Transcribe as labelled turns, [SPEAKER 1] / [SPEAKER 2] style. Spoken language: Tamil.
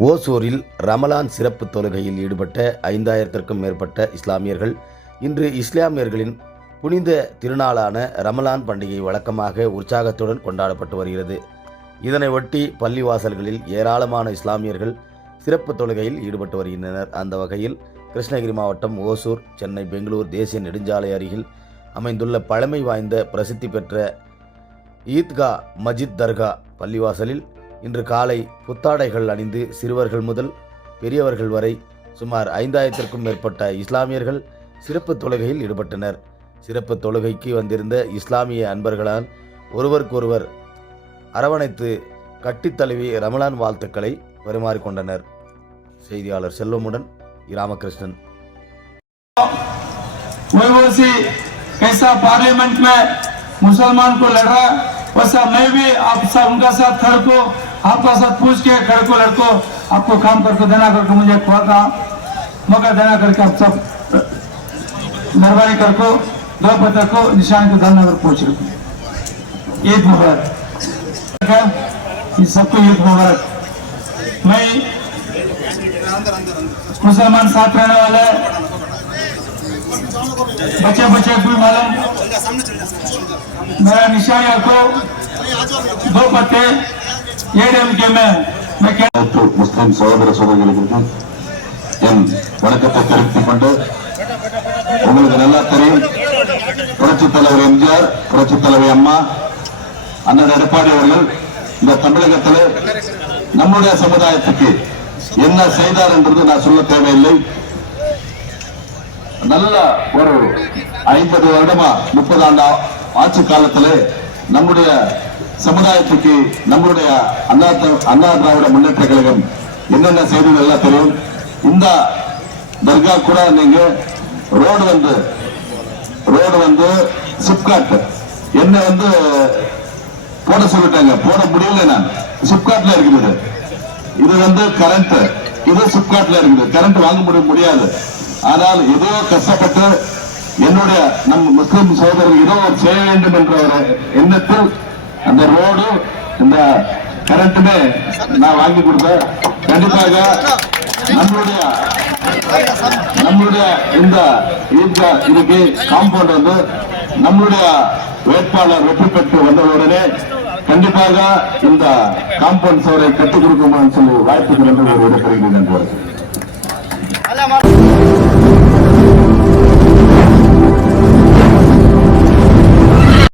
[SPEAKER 1] ஓசூரில் ரமலான் சிறப்பு தொழுகையில் ஈடுபட்ட ஐந்தாயிரத்திற்கும் மேற்பட்ட இஸ்லாமியர்கள் இன்று இஸ்லாமியர்களின் புனித திருநாளான ரமலான் பண்டிகை வழக்கமாக உற்சாகத்துடன் கொண்டாடப்பட்டு வருகிறது. இதனை ஒட்டி பள்ளிவாசல்களில் ஏராளமான இஸ்லாமியர்கள் சிறப்பு தொழுகையில் ஈடுபட்டு வருகின்றனர். அந்த வகையில் கிருஷ்ணகிரி மாவட்டம் ஓசூர் சென்னை பெங்களூர் தேசிய நெடுஞ்சாலை அருகில் அமைந்துள்ள பழமை வாய்ந்த பிரசித்தி பெற்ற ஈத்கா மஜித் தர்கா பள்ளிவாசலில் இன்று காலை புத்தாடைகள் அணிந்து சிறுவர்கள் முதல் பெரியவர்கள் வரை சுமார் ஐந்தாயிரத்திற்கும் மேற்பட்ட இஸ்லாமியர்கள் சிறப்பு தொழுகையில் ஈடுபட்டனர் சிறப்பு தொழுகைக்கு வந்திருந்த இஸ்லாமிய அன்பர்களால் ஒருவருக்கொருவர் அரவணைத்து கட்டித் தழுவி ரமலான் வாழ்த்துக்களை பரிமாறிக்கொண்டனர் செய்தியாளர் செல்வமுடன் ராமகிருஷ்ணன்
[SPEAKER 2] वही सी कैसा पार्लियामेंट में मुसलमान को लड़ा वैसा मैं भी आप सब उनका साथ खड़ को आपका साथ पूछ के खड़ को लड़को, आपको काम करके देना करके मुझे का मौका देना करके आप सब, मेहरबानी करको पत्र को निशान को धन्यवाद पहुँच रखो। ईद मुबारक। सबको ईद मुबारक। मैं मुसलमान साथ रहने वाले बच्चे बच्चे को भी मालूम। मेरा निशान को दो पत्ते।
[SPEAKER 3] முஸ்லிம் சகோதர சகோதரிகளுக்கு என் வணக்கத்தை தெரிவித்துக் கொண்டு உங்களுக்கு நல்லா தெரியும். புரட்சித் தலைவர் எம்ஜிஆர் புரட்சித் தலைவர் அம்மா அண்ணன் எடப்பாடி அவர்கள் இந்த தமிழகத்தில் நம்முடைய சமுதாயத்துக்கு என்ன செய்தார் என்றது நான் சொல்ல தேவையில்லை. நல்ல ஒரு ஐம்பது வருடமா முப்பது ஆண்டு ஆட்சி காலத்துல நம்முடைய சமுதாயத்துக்கு நம்மளுடைய அண்ணா அண்ணா திராவிட முன்னேற்ற கழகம் என்னென்ன செய்தது எல்லாம் தெரியும்? இந்த தர்கா கூட நீங்க ரோடு வந்து ரோடு வந்து சிப்காட் என்ன வந்து போட சொல்லிட்டாங்க. போட முடியல நான். சிப்காட்ல இருக்குது இது. வந்து கரண்ட் இது சிப்காட்ல இருக்குது. கரண்ட் வாங்க முடிய முடியாது. ஆனால் ஏதோ கஷ்டப்பட்டு என்னுடைய நம் முஸ்லிம் சகோதரர்கள் ஏதோ செய்ய வேண்டும் என்ற ஒரு எண்ணத்தில் அந்த ரோடு இந்த கரண்ட்டுமே நான் வாங்கி கொடுத்தேன் கண்டிப்பாக நம்மளுடைய நம்மளுடைய இந்த ஈத்கா இதுக்கு காம்பவுண்ட் வந்து நம்மளுடைய வேட்பாளர் வெற்றி பெற்று வந்தவுடனே கண்டிப்பாக இந்த காம்பவுண்ட் சுவரை கட்டுக் கொடுக்குமான்னு சொல்லி வாய்ப்புகள் என்று ஒரு விடைபெறுகிறேன் என்று